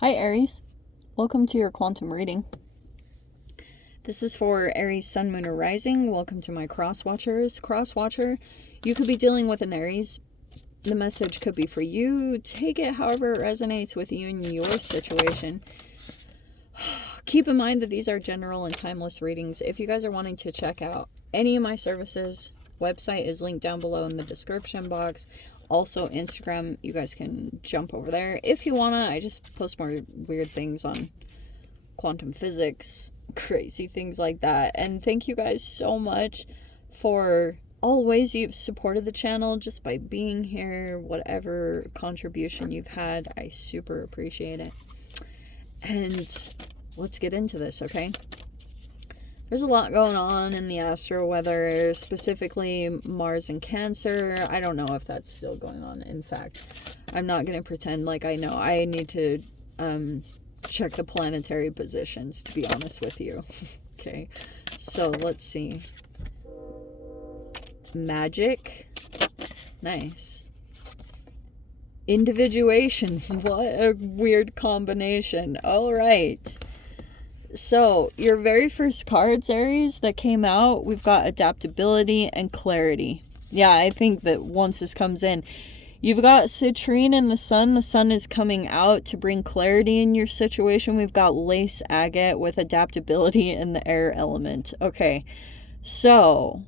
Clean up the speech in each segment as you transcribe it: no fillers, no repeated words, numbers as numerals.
Hi Aries, welcome to your quantum reading. This is for Aries Sun, Moon, or Rising. Welcome to my cross watchers. Cross watcher, you could be dealing with an Aries. The message could be for you. Take it however it resonates with you and your situation. Keep in mind that these are general and timeless readings. If you guys are wanting to check out any of my services, website is linked down below in the description box. Also Instagram, you guys can jump over there if you wanna. I just post more weird things on quantum physics, crazy things like that. And thank you guys so much for all ways you've supported the channel just by being here. Whatever contribution you've had, I super appreciate it. And let's get into this, okay? There's a lot going on in the astral weather, specifically Mars and Cancer. I don't know if that's still going on. In fact, I'm not going to pretend like I know. I need to check the planetary positions, to be honest with you. Okay, so let's see. Magic. Nice. Individuation. What a weird combination. All right. So, your very first cards, Aries, that came out, we've got adaptability and clarity. Yeah, I think that once this comes in, you've got citrine and the sun. The sun is coming out to bring clarity in your situation. We've got lace agate with adaptability and the air element. Okay, so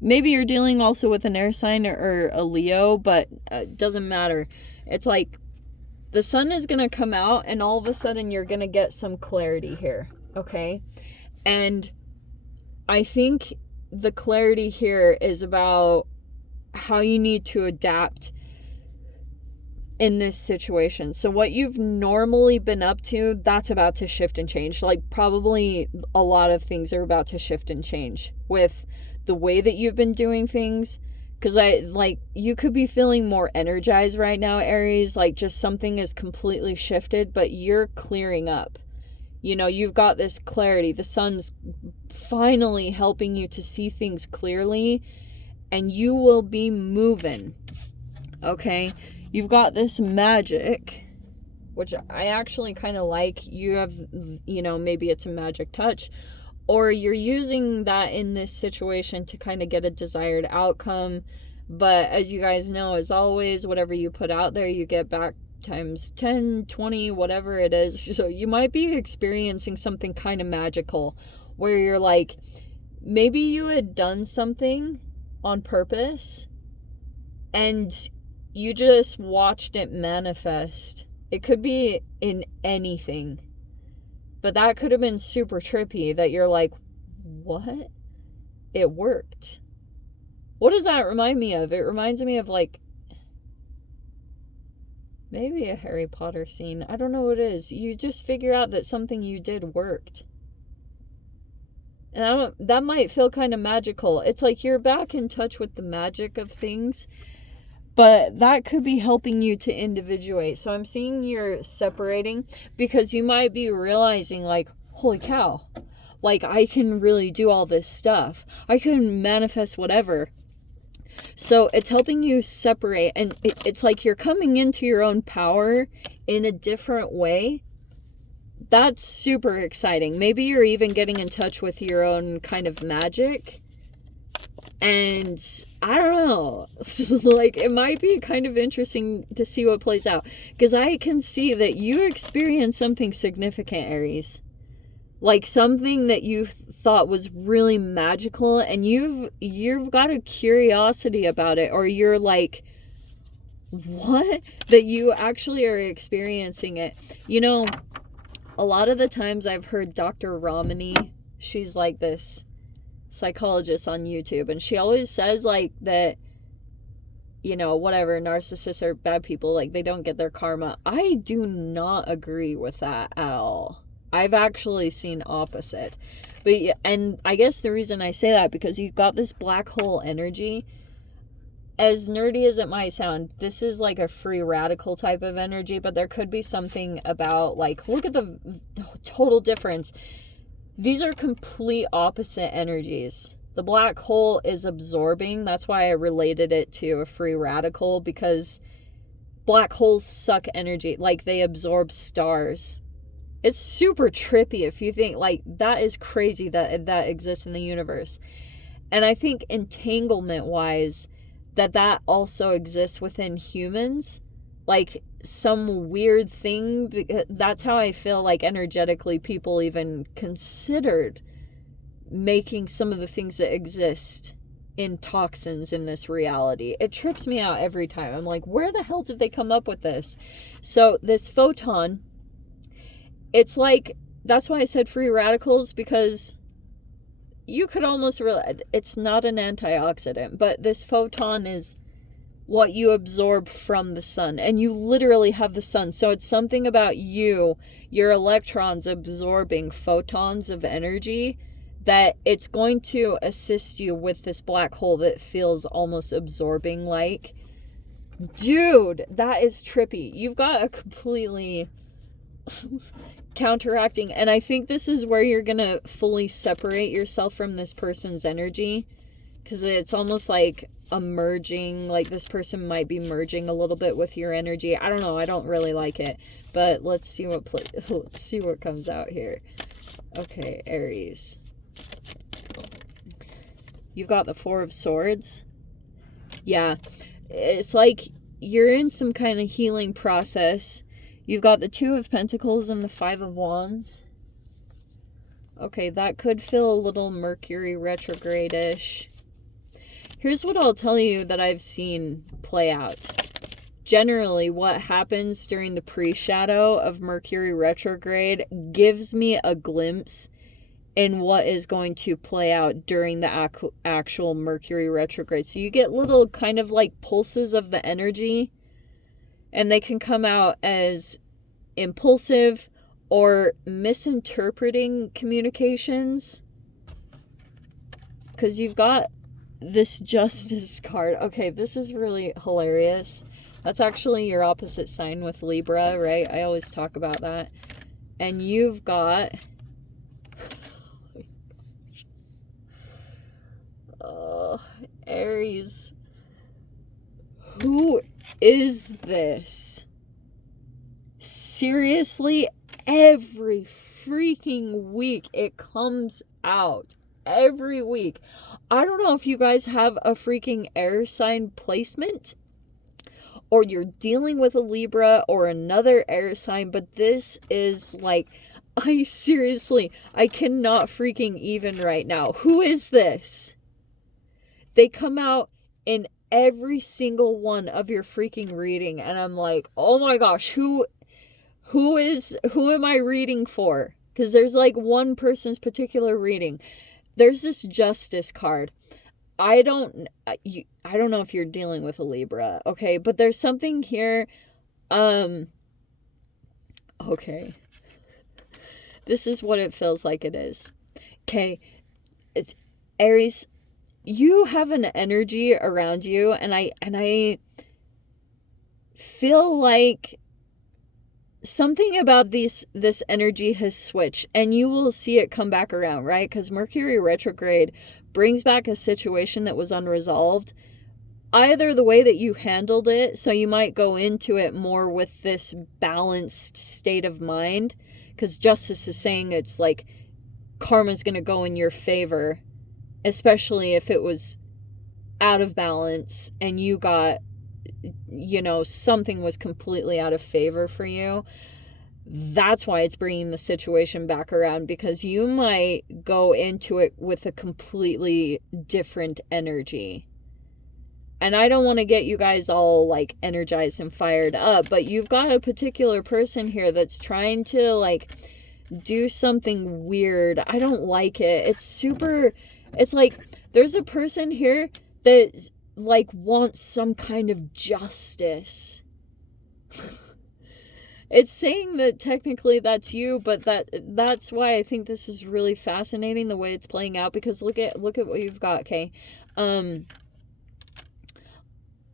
maybe you're dealing also with an air sign or a Leo, but it doesn't matter. It's like the sun is going to come out and all of a sudden you're going to get some clarity here. Okay, and I think the clarity here is about how you need to adapt in this situation. So what you've normally been up to, that's about to shift and change. Like probably a lot of things are about to shift and change with the way that you've been doing things. Because you could be feeling more energized right now, Aries, like just something is completely shifted, but you're clearing up. You know, you've got this clarity. The sun's finally helping you to see things clearly, and you will be moving. Okay? You've got this magic, which I actually kind of like. You have, you know, maybe it's a magic touch, or you're using that in this situation to kind of get a desired outcome. But as you guys know, as always, whatever you put out there, you get back times 10, 20, whatever it is. So you might be experiencing something kind of magical where you're like, maybe you had done something on purpose and you just watched it manifest. It could be in anything, but that could have been super trippy that you're like, what? It worked. What does that remind me of? It reminds me of like maybe a Harry Potter scene. I don't know what it is. You just figure out that something you did worked. And that might feel kind of magical. It's like you're back in touch with the magic of things. But that could be helping you to individuate. So I'm seeing you're separating because you might be realizing like, holy cow, like I can really do all this stuff. I can manifest whatever. So it's helping you separate, and it's like you're coming into your own power in a different way. That's super exciting. Maybe you're even getting in touch with your own kind of magic. And I don't know, like it might be kind of interesting to see what plays out. Because I can see that you experienced something significant, Aries. Like something that you thought was really magical, and you've got a curiosity about it, or you're like, what? That you actually are experiencing it. You know, a lot of the times I've heard Dr. Ramani, she's like this psychologist on YouTube, and she always says like that, you know, whatever, narcissists are bad people, like they don't get their karma. I do not agree with that at all. I've actually seen opposite. But and I guess the reason I say that, because you've got this black hole energy. As nerdy as it might sound, this is like a free radical type of energy, but there could be something about like, look at the total difference. These are complete opposite energies. The black hole is absorbing. That's why I related it to a free radical, because black holes suck energy, like they absorb stars. It's super trippy if you think, like, that is crazy that exists in the universe. And I think entanglement wise, that also exists within humans, like some weird thing. That's how I feel like energetically people even considered making some of the things that exist in toxins in this reality. It trips me out every time. I'm like, where the hell did they come up with this? So this photon, it's like, that's why I said free radicals, because you could almost realize it's not an antioxidant, but this photon is what you absorb from the sun, and you literally have the sun. So it's something about your electrons absorbing photons of energy, that it's going to assist you with this black hole that feels almost absorbing like. Dude, that is trippy. You've got a completely counteracting, and I think this is where you're gonna fully separate yourself from this person's energy, because it's almost like a merging, like this person might be merging a little bit with your energy. I don't know, I don't really like it, but let's see what comes out here. Okay, Aries, you've got the Four of Swords. Yeah, it's like you're in some kind of healing process. You've got the Two of Pentacles and the Five of Wands. Okay, that could feel a little Mercury retrograde-ish. Here's what I'll tell you that I've seen play out. Generally, what happens during the pre-shadow of Mercury retrograde gives me a glimpse in what is going to play out during the actual Mercury retrograde. So you get little kind of like pulses of the energy, and they can come out as impulsive or misinterpreting communications. Because you've got this Justice card. Okay, this is really hilarious. That's actually your opposite sign with Libra, right? I always talk about that. And you've got... Aries. Who is this? Seriously, every freaking week it comes out. Every week. I don't know if you guys have a freaking air sign placement, or you're dealing with a Libra or another air sign, but this is like, I cannot freaking even right now. Who is this? They come out in every single one of your freaking reading, and I'm like, oh my gosh, who am I reading for? Because there's like one person's particular reading. There's this Justice card. I don't know if you're dealing with a Libra, okay, but there's something here. Okay, this is what it feels like it is. Okay, it's Aries. You have an energy around you, and I feel like something about this energy has switched, and you will see it come back around, right? Because Mercury retrograde brings back a situation that was unresolved. Either the way that you handled it, so you might go into it more with this balanced state of mind, because Justice is saying it's like karma's going to go in your favor, especially if it was out of balance and you got, something was completely out of favor for you. That's why it's bringing the situation back around, because you might go into it with a completely different energy. And I don't want to get you guys all like energized and fired up, but you've got a particular person here that's trying to like do something weird. I don't like it. It's like there's a person here that like wants some kind of justice. It's saying that technically that's you, but that's why I think this is really fascinating the way it's playing out, because look at what you've got, okay?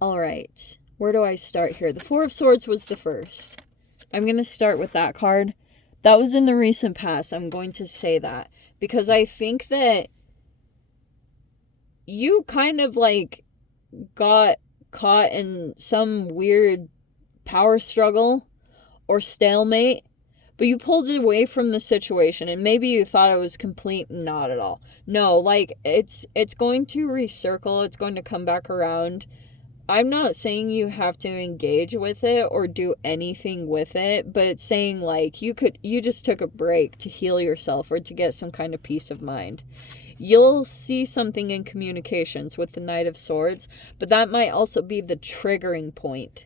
All right. Where do I start here? The Four of Swords was the first. I'm going to start with that card. That was in the recent past. I'm going to say that because I think that you kind of like got caught in some weird power struggle or stalemate, but you pulled away from the situation, and maybe you thought it was complete, not at all. No, like, it's going to recircle, it's going to come back around. I'm not saying you have to engage with it or do anything with it, but it's saying, like, you just took a break to heal yourself or to get some kind of peace of mind. You'll see something in communications with the Knight of Swords, but that might also be the triggering point.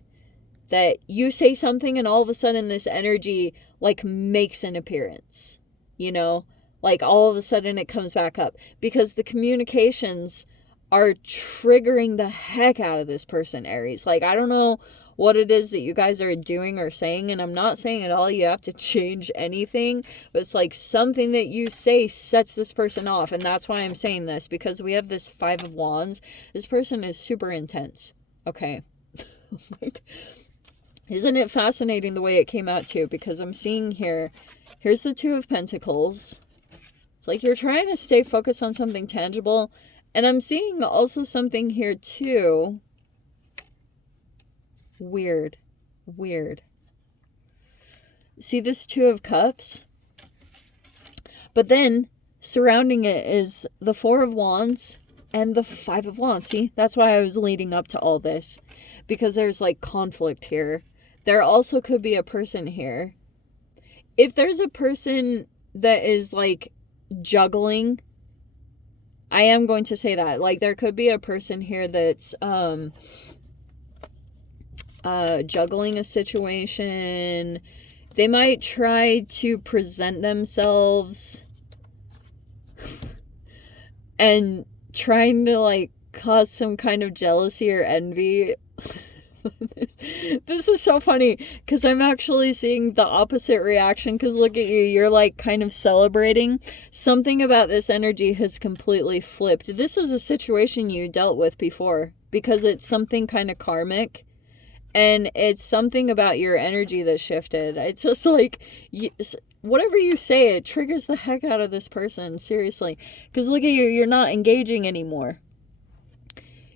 That you say something and all of a sudden this energy, like, makes an appearance. You know? Like, all of a sudden it comes back up. Because the communications are triggering the heck out of this person, Aries. Like, I don't know what it is that you guys are doing or saying, and I'm not saying at all you have to change anything, but it's like something that you say sets this person off, and that's why I'm saying this, because we have this Five of Wands. This person is super intense, okay? Like, isn't it fascinating the way it came out too? Because I'm seeing here's the Two of Pentacles. It's like you're trying to stay focused on something tangible, and I'm seeing also something here too. Weird. See this Two of Cups? But then, surrounding it is the Four of Wands and the Five of Wands. See, that's why I was leading up to all this. Because there's, like, conflict here. There also could be a person here. If there's a person that is, like, juggling, I am going to say that. Like, there could be a person here that's, juggling a situation. They might try to present themselves and trying to, like, cause some kind of jealousy or envy. This is so funny because I'm actually seeing the opposite reaction, because look at you, you're like kind of celebrating. Something about this energy has completely flipped. This is a situation you dealt with before, because it's something kind of karmic. And it's something about your energy that shifted. It's just like, whatever you say, it triggers the heck out of this person. Seriously. Because look at you, you're not engaging anymore.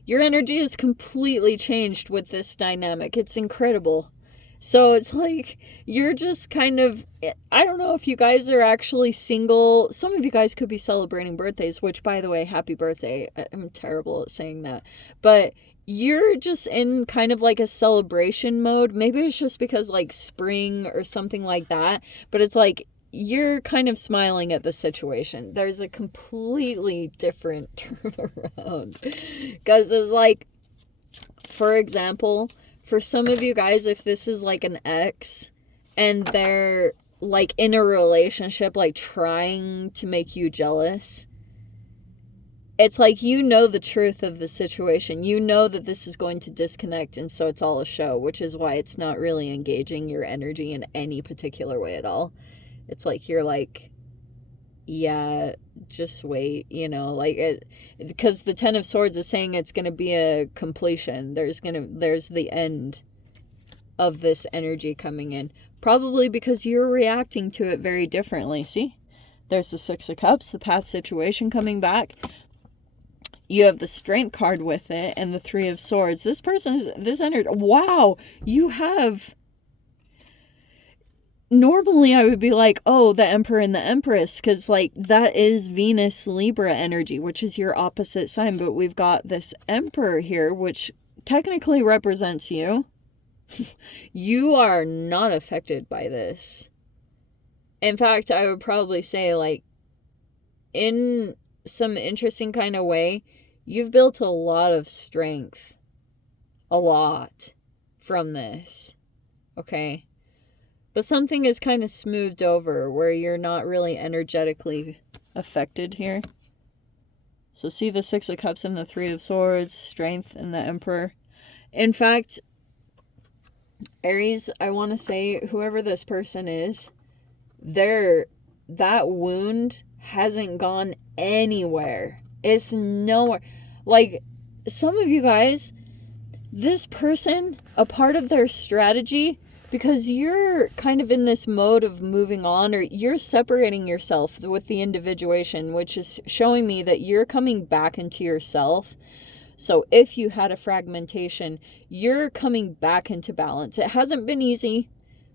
Your energy is completely changed with this dynamic. It's incredible. So it's like, you're just kind of, I don't know if you guys are actually single. Some of you guys could be celebrating birthdays, which, by the way, happy birthday. I'm terrible at saying that. But you're just in kind of like a celebration mode. Maybe it's just because, like, spring or something like that. But it's like you're kind of smiling at the situation. There's a completely different turnaround. Because it's like, for example, for some of you guys, if this is like an ex and they're like in a relationship, like trying to make you jealous, it's like, you know the truth of the situation. You know that this is going to disconnect, and so it's all a show, which is why it's not really engaging your energy in any particular way at all. It's like, you're like, yeah, just wait, you know, like, it, because the Ten of Swords is saying it's going to be a completion. There's the end of this energy coming in. Probably because you're reacting to it very differently. See? There's the Six of Cups, the past situation coming back. You have the Strength card with it, and the Three of Swords. This person is, this energy, wow, you have, normally I would be like, oh, the Emperor and the Empress, because, like, that is Venus Libra energy, which is your opposite sign, but we've got this Emperor here, which technically represents you. You are not affected by this. In fact, I would probably say, like, in some interesting kind of way, you've built a lot of strength. A lot from this. Okay? But something is kind of smoothed over where you're not really energetically affected here. So see the Six of Cups and the Three of Swords, Strength and the Emperor. In fact, Aries, I want to say, whoever this person is, that wound hasn't gone anywhere. It's nowhere. Like, some of you guys, this person, a part of their strategy, because you're kind of in this mode of moving on, or you're separating yourself with the individuation, which is showing me that you're coming back into yourself. So if you had a fragmentation, you're coming back into balance. It hasn't been easy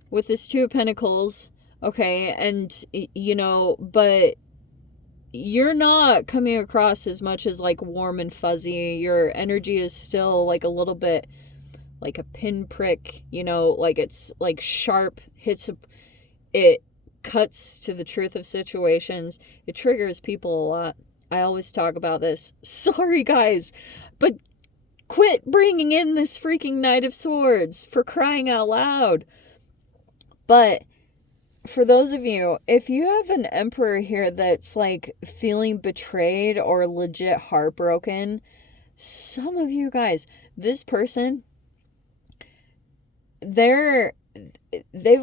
with this Two of Pentacles, okay? And, you know, but you're not coming across as much as like warm and fuzzy. Your energy is still like a little bit like a pinprick, you know, like it's like sharp, it cuts to the truth of situations. It triggers people a lot. I always talk about this. Sorry, guys, but quit bringing in this freaking Knight of Swords, for crying out loud. But for those of you, if you have an Emperor here that's like feeling betrayed or legit heartbroken, some of you guys, this person, they've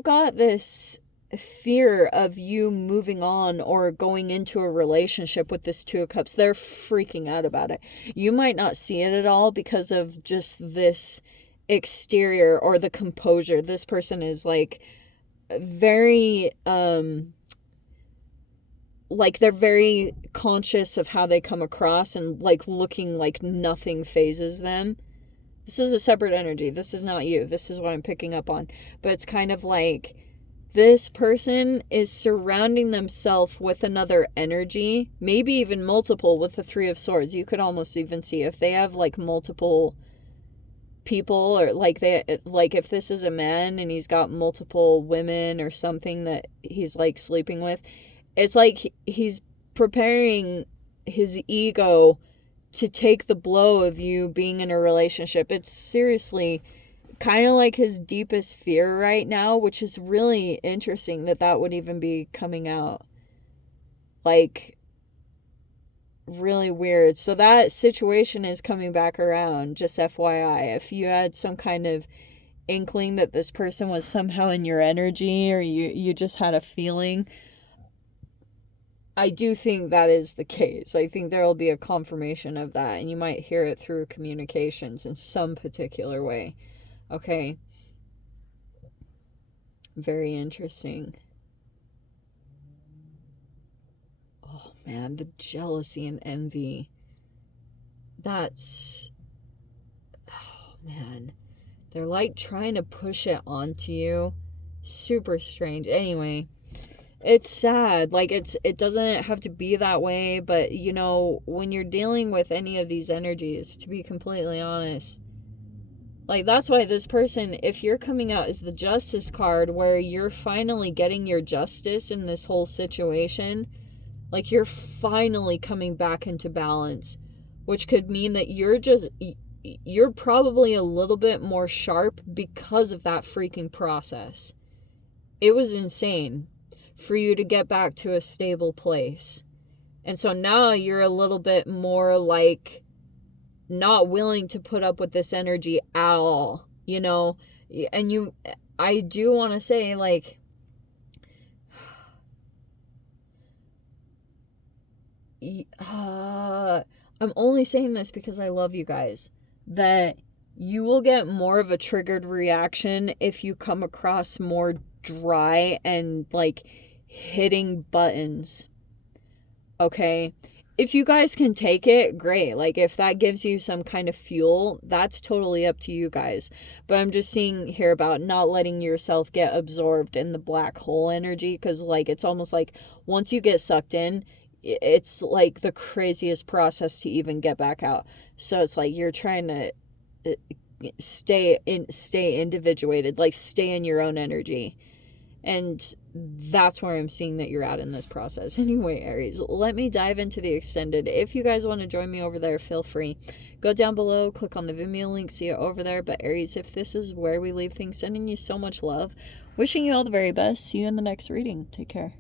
got this fear of you moving on or going into a relationship with this Two of Cups. They're freaking out about it. You might not see it at all because of just this exterior or the composure. This person is like very like they're very conscious of how they come across and like looking like nothing phases them. This is a separate energy. This is not you. This is what I'm picking up on. But it's kind of like this person is surrounding themselves with another energy, maybe even multiple with the Three of Swords. You could almost even see if they have like multiple people, or like if this is a man and he's got multiple women or something that he's like sleeping with, it's like he's preparing his ego to take the blow of you being in a relationship. It's seriously kind of like his deepest fear right now, which is really interesting that would even be coming out. Like, really weird. So that situation is coming back around, just FYI. If you had some kind of inkling that this person was somehow in your energy, or you just had a feeling, I do think that is the case. I think there will be a confirmation of that, and you might hear it through communications in some particular way. Okay. Very interesting. Oh man, the jealousy and envy. That's... Oh man. They're like trying to push it onto you. Super strange. Anyway, it's sad. Like it doesn't have to be that way, but you know, when you're dealing with any of these energies, to be completely honest, like, that's why this person, if you're coming out as the Justice card, where you're finally getting your justice in this whole situation, like, you're finally coming back into balance, which could mean that you're probably a little bit more sharp because of that freaking process. It was insane for you to get back to a stable place. And so now you're a little bit more like not willing to put up with this energy at all, you know? And I do want to say, like, I'm only saying this because I love you guys, that you will get more of a triggered reaction if you come across more dry and like hitting buttons. Okay? If you guys can take it, great. Like, if that gives you some kind of fuel, that's totally up to you guys. But I'm just seeing here about not letting yourself get absorbed in the black hole energy, because, like, it's almost like once you get sucked in, it's like the craziest process to even get back out. So it's like you're trying to stay individuated, like stay in your own energy. And that's where I'm seeing that you're at in this process. Anyway, Aries, let me dive into the extended. If you guys want to join me over there, feel free. Go down below, click on the Vimeo link, see it over there. But Aries, if this is where we leave things, sending you so much love. Wishing you all the very best. See you in the next reading. Take care.